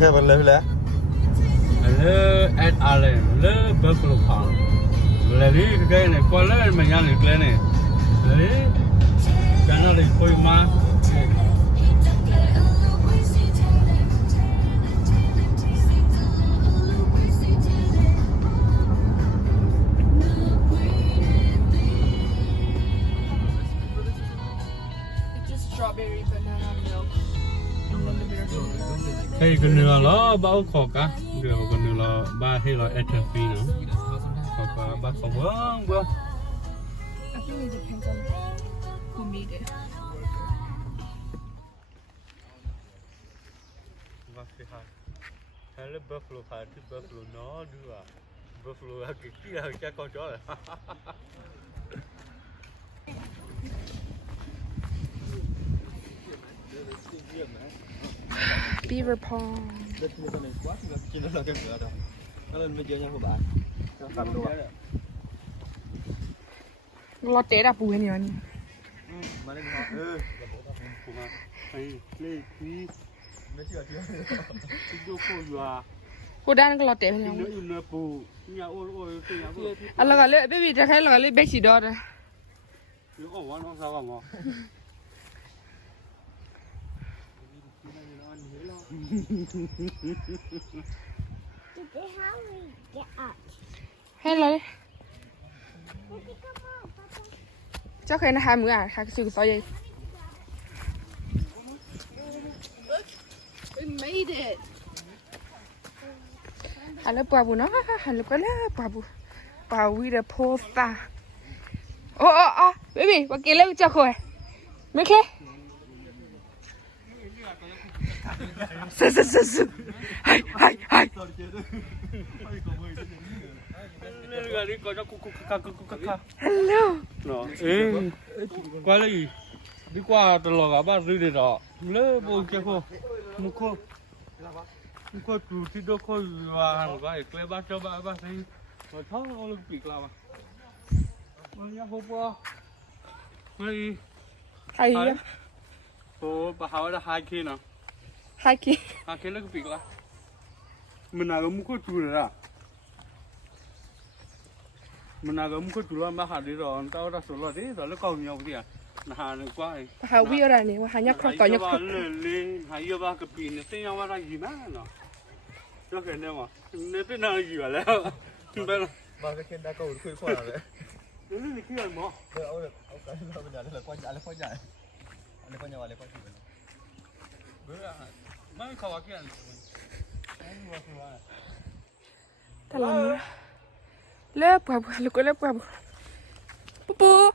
cái vấn đề là Elk Island Buffalo Park. Là đi cái này qua lên mình ăn được cái này. Đấy. Cái nó đi coi mà. Strawberry banana milk. Hey, cái nửa đó bao khó cả. Điều cái nửa là ba hay là ethanol nữa. Khó cả ba khó vâng. I think it depends on who made it. Hay là buffalo phải thì buffalo nó đưa à. Buffalo là cái kia chắc con chó này. Beaver Pond. đất như con này quá thì chỉ nó là cái cửa đâu nó lên bây giờ nha các bạn nó cầm đồ Lo té đã bùi nhiều nhỉ. mà lên họ Hey, play please. nó chưa Video call you. Cô đang lo té nhiều. Nó bù. Nhà ôi cái nhà bù. À là cái baby ra khai là cái bé chỉ đó. Nó có nó sao mà. Hello. Chắc cái nó hai mươi à, hai cái sự sao vậy? We made it. Hello, Babu, no? Hello, Babu. Babu, the poster. Oh, baby, what can you do? Make it. Su. Hai. Hello. Nó. Ê. Qua đây. Đi qua từ lò gà ba rưỡi để đó. Lỡ bố kia cô. Một cô. Một cô chủ thì đâu có hàng cái cái ba cho ba thấy. Rồi tháo Olympic là mà. Ôi nha hộp quá. Đây. Hai. Ồ, bà hỏi là 2 kia nào. 2 kia. 2 kia nó cái việc là. Mình nào cũng có chủ rồi à. Mình nào cũng có chủ là mà hạt đi rồi, tao đã số là thế rồi nó còn nhiều gì à. Hà này quá ấy. Hà vi ra này, hà nhắc không tao nhắc không. Hà yêu ba cái pin này, thế nhau mà gì mà nó. Cho cái này mà, nếu thế nào gì vậy đó. Bây giờ bao cái khen đã cầu được khoa rồi đấy nó là cái gì mà. ông cái là bây giờ là quan giải anh quan nhau quan gì vậy Bữa mấy khẩu kia Ta làm lớp Babu, lớp Babu. Pupu.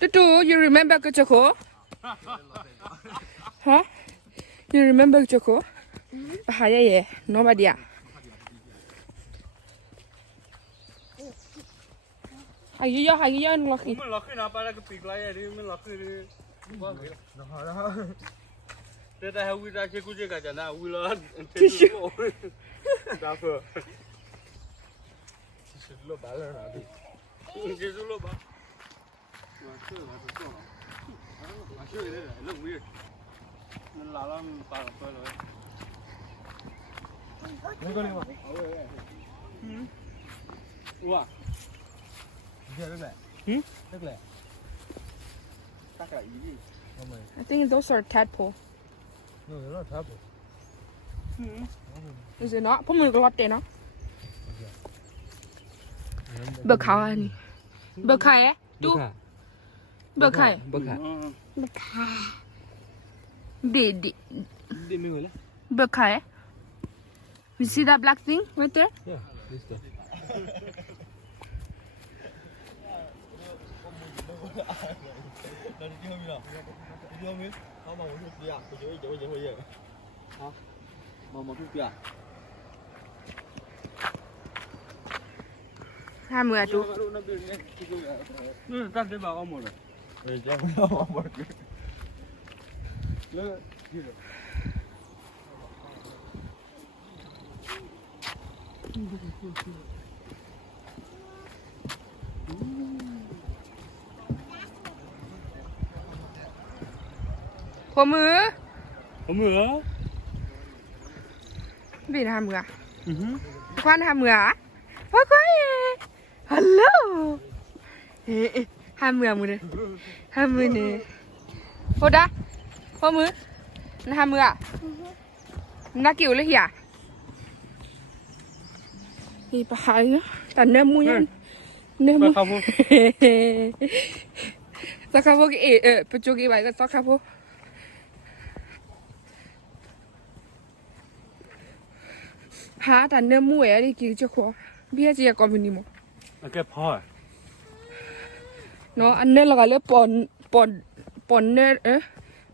Tutu, you remember Choco? Huh? You remember Choco? Yeah. Nobody. Hay nó khi. Mình lọt khi nào ba cái pin lại đi, mình lọt khi đi. nó Thế ta hay ra chơi cũng chơi cả chả nào, là đa phở. lô bá lên nào đi Chơi lô bá. Mà chơi là được rồi. Mà chơi đấy là lúc biết. Mình là làm ba làm phở rồi. lấy con đi mà Ủa? giờ đất lẻ đất lẻ Tắc lại gì? I think those are tadpole. nó là tháp Is it not? Put me a lot there, no? Bơ khảo anh. Bơ khai á? Tu. Bơ khai. Đi. đi mấy người đấy Bơ khai. You see that black thing right there? yeah this stuff nó đi không nào đi không biết không mà muốn đi à tôi chơi bây giờ hả mà một chút à 20 à chú? Tắt tế bào ông một rồi. Rồi cho nó một cái. Nó พอมือ เอามือ บีทำมือ ๆ ควันทำมือพ่อควันฮัลโหลทำมือเลยทำมือเนี่ยโหดะพอมือทำมือนักกิ่วเลยเหี้ยนี่ปลาหายเนาะแต่เนื้อมูยันเนื้อมูสักครั้งพวกปัจจุบันก็สักครั้งพวกหาแต่เนื้อมูอะไรกี่เจ้าขวบเบี้ยจีก็ไม่นิมั้ง โอเคพอ เนาะอันเนื้อเราก็เลือกปอนเนื้อ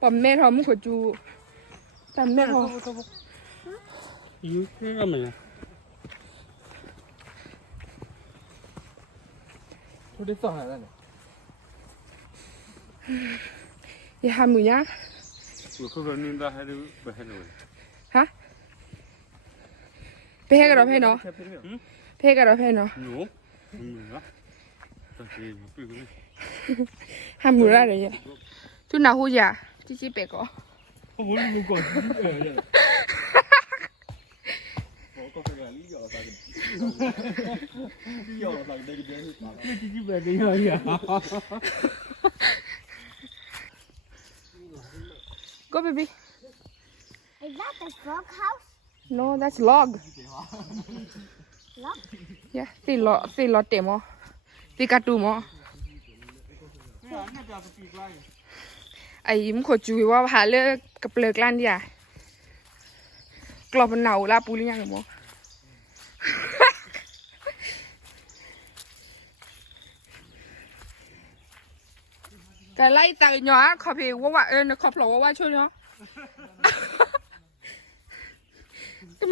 ปอนแม่ทอมขวดจูแต่แม่ทอม อยู่ที่นั่นมั้ย ทุกที่ต่อหาแล้วเนี่ย อย่าทำมือนะ กูก็นี่ได้ให้ดูไปให้ดู ฮะไปให้กันเราให้เนาะไปให้กันเราให้เนาะ หนูมือนะตะกี้ปีกนี่ ทำมืออะไรเนี่ยจุดหน้าหูจ่าจี้เป็กก็ โอ้โหลูกก่อนเนี่ย ก็เป็นอะไรลี่หยอดใส่ลี่หยอดใส่ได้กี่เดือนที่ผ่าน นี่ที่แบบนี้เหรอ Go baby. Is that the frog house? No, that's log. Log? Yeah, see lot demo. See katu mo. น่าจะสปีกไล่ ไอ้ยิ้มขดจุยว่าหาเลือกกับเปลือกล้านเดียกรอบมันหนาวลาปูหรือยังโมแต่ไล่ตาหยอขอเพลว่าขอพลว่าช่วยเนาะ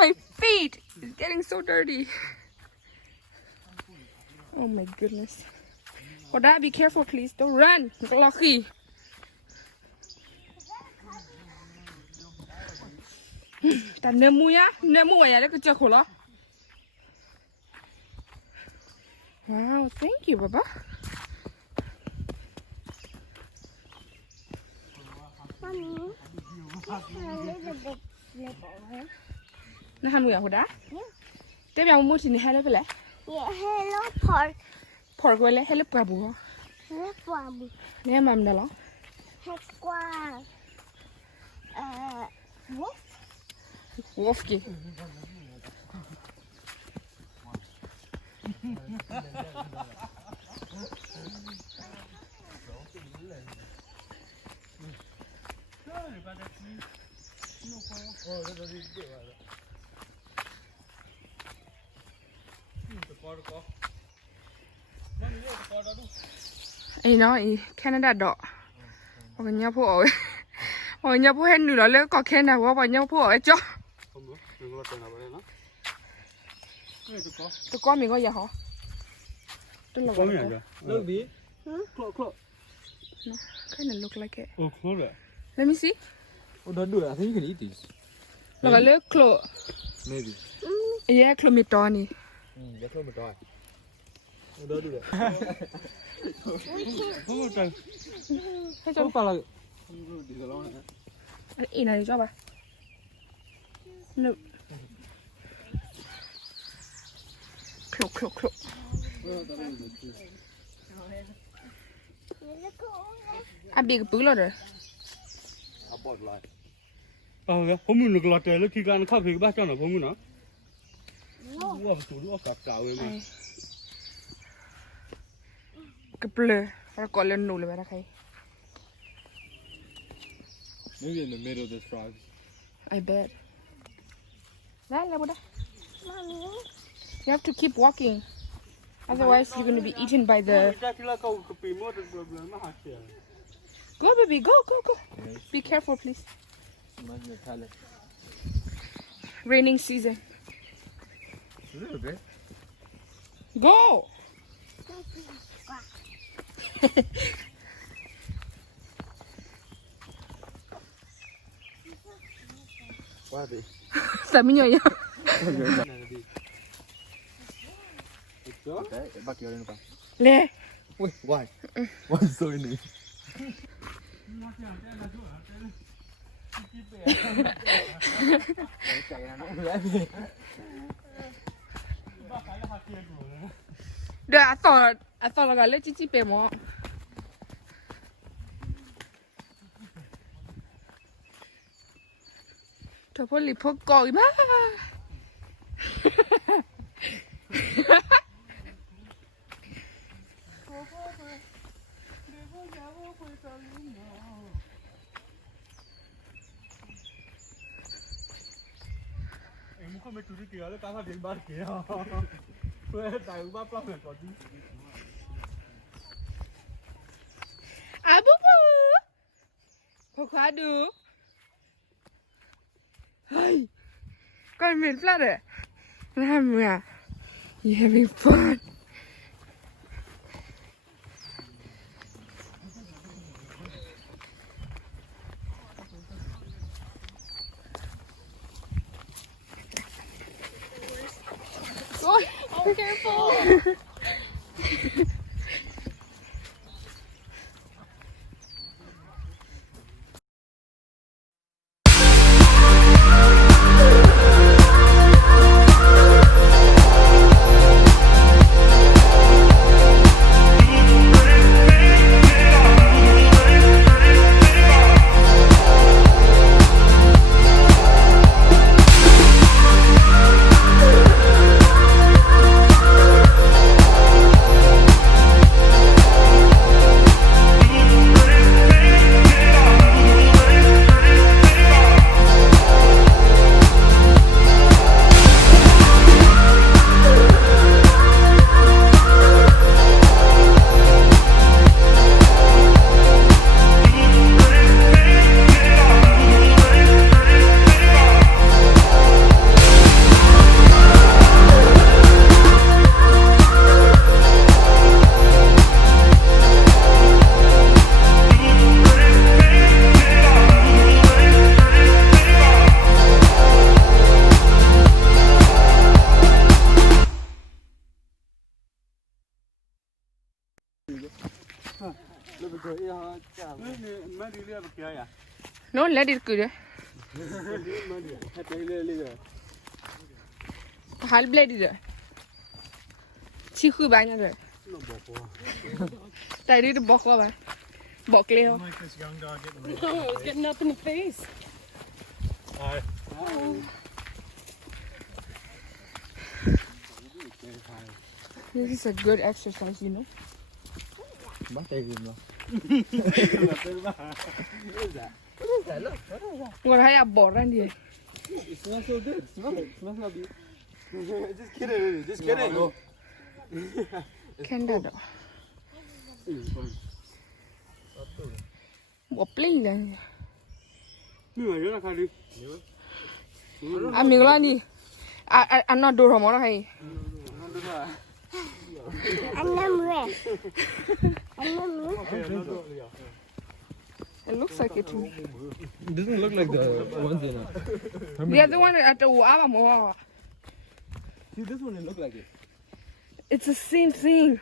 My feet is getting so dirty. Oh my goodness. Hoda, be careful please. Don't run. Lucky. Ta nơ mu nhá. Nơ mu vậy đấy, cứ chờ khổ lo. Wow, thank you, Baba. Mommy, this is a little bit slippery. Nó ham người Hoda? Tiếp nhau mua thì này hay lấy về lại. Yeah, hello, park. Pork về lại hay lấy bả bùa. Hello, Bobby. Nè mầm đó lo. Hey, squirrel. Wolf? Wolf kì. Ấy nó ý Canada đỏ. Hoặc là nhau phụ ổi. Hoặc là nhau phụ hết nửa lỡ có Canada hoặc là nhau phụ ổi cho. Tụi con mình có gì hả? Tôi là có gọi gì là vậy? Look, B. Clock. No, kind of look like it. Oh, close it. Let me see. Oh, don't do it. I think you can eat these. Là lỡ clo. Maybe. Yeah, clo mi to ni. They're close my dog. Oh, don't do that. Oh, trời. Thế cho Không phải là... Đi ra đó nữa. ý này cho bà. No. Clo. À bị cái bự rồi. I bought a lot. Hôm mình được lọt trời lúc khi gan khắp thì ba cho nó không nó. Wow, tụi nó cặp cào vậy mà. Cái blur. Phải có lên nụเลยไปนะใคร Maybe in the middle there's frogs. I bet. Đấy là đó. Mommy, You have to keep walking. Otherwise you're going to be eaten by the... Go baby, go. Be careful please. Imagine your talent. Raining season. A little bit. Go! Why be? Sao mới nhồi vậy? Okay, back here in the back. Lê. Wait, why? Why so in 对啊，到了个累几百毛。头破里破高嘛。không phải chủ đi kia, nó phát điện ba kia. Quê đại ba plong là còn gì. À bố bố. Khóa được. Hey. Con mình flat rồi. Làm gì à? You having fun? Oh, careful. No, let it go. Hal blade is. Chi khu ba nha rồi. Tại đi được bọc qua ba. Bọc leo. No, it's getting up in the face. This is a good exercise, you know. Bắt tay ghiền luôn. What are you boring here? It smells so good. Smell it. Smells so good. Just kidding. Just kidding. Canada. What plane then? Người đó là khai đi. À mình lo đi. À nó đồ hỏng nó hay. I'm not It looks like it to me. It doesn't look like the ones in it. The other one at the wall more. See, this one, it look like it. It's the same thing.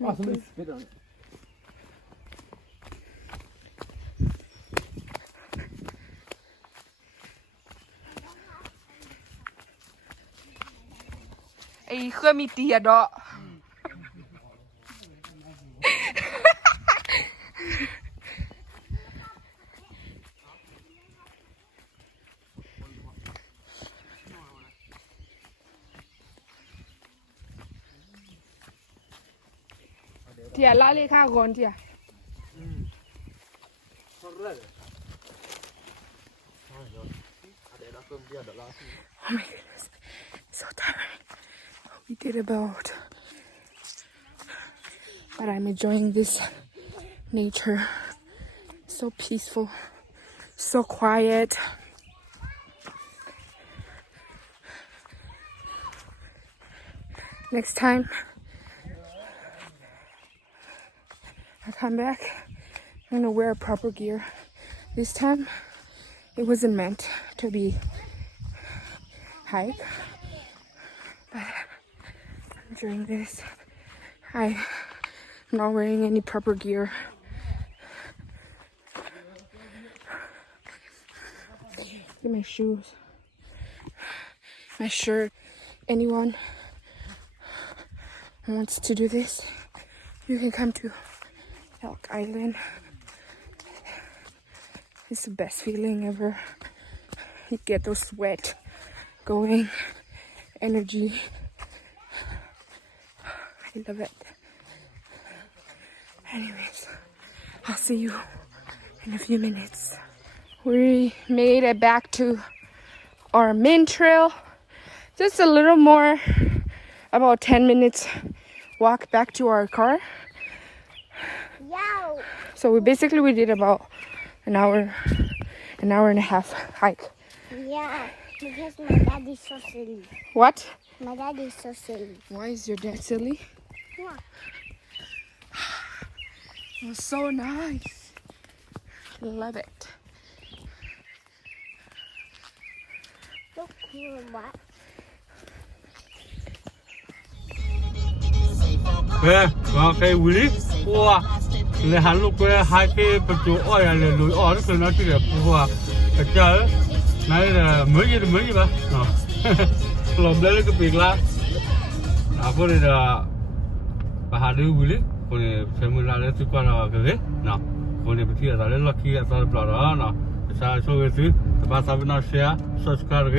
Oh, somebody spit on it. Ê, khơi mi tìa đó. Tìa lá lê khá gòn tìa. Oh my goodness, so tiring. We did about, but I'm enjoying this nature. So peaceful, so quiet. Next time I come back, I'm gonna wear proper gear. This time it wasn't meant to be hike, but during this I'm not wearing any proper gear. Get my shoes, my shirt. Anyone who wants to do this, you can come to Elk Island. It's the best feeling ever. You get those sweat going, energy. I love it. Anyways, I'll see you in a few minutes. We made it back to our main trail. Just a little more, about 10 minutes walk back to our car. Yo. So we did about an hour and a half hike. Yeah, because my dad is so silly. What? My dad is so silly. Why is your dad silly? Yeah. It was so nice. Love it. So cool, what? Còn cái Willy, wow, lấy hắn lúc quay hai cái bịch chỗ oi là lùi oi nó cứ nói chuyện là wow, cái chơi, này là mới gì ba, nó, làm lấy cái việc là, có đây là bà hà đưa Willy, còn này phải mua lại thứ qua là cái gì, nó, còn này bây giờ là lấy lucky là tao bỏ đó, nó, sao số cái thứ, bà sao bên nào share, subscribe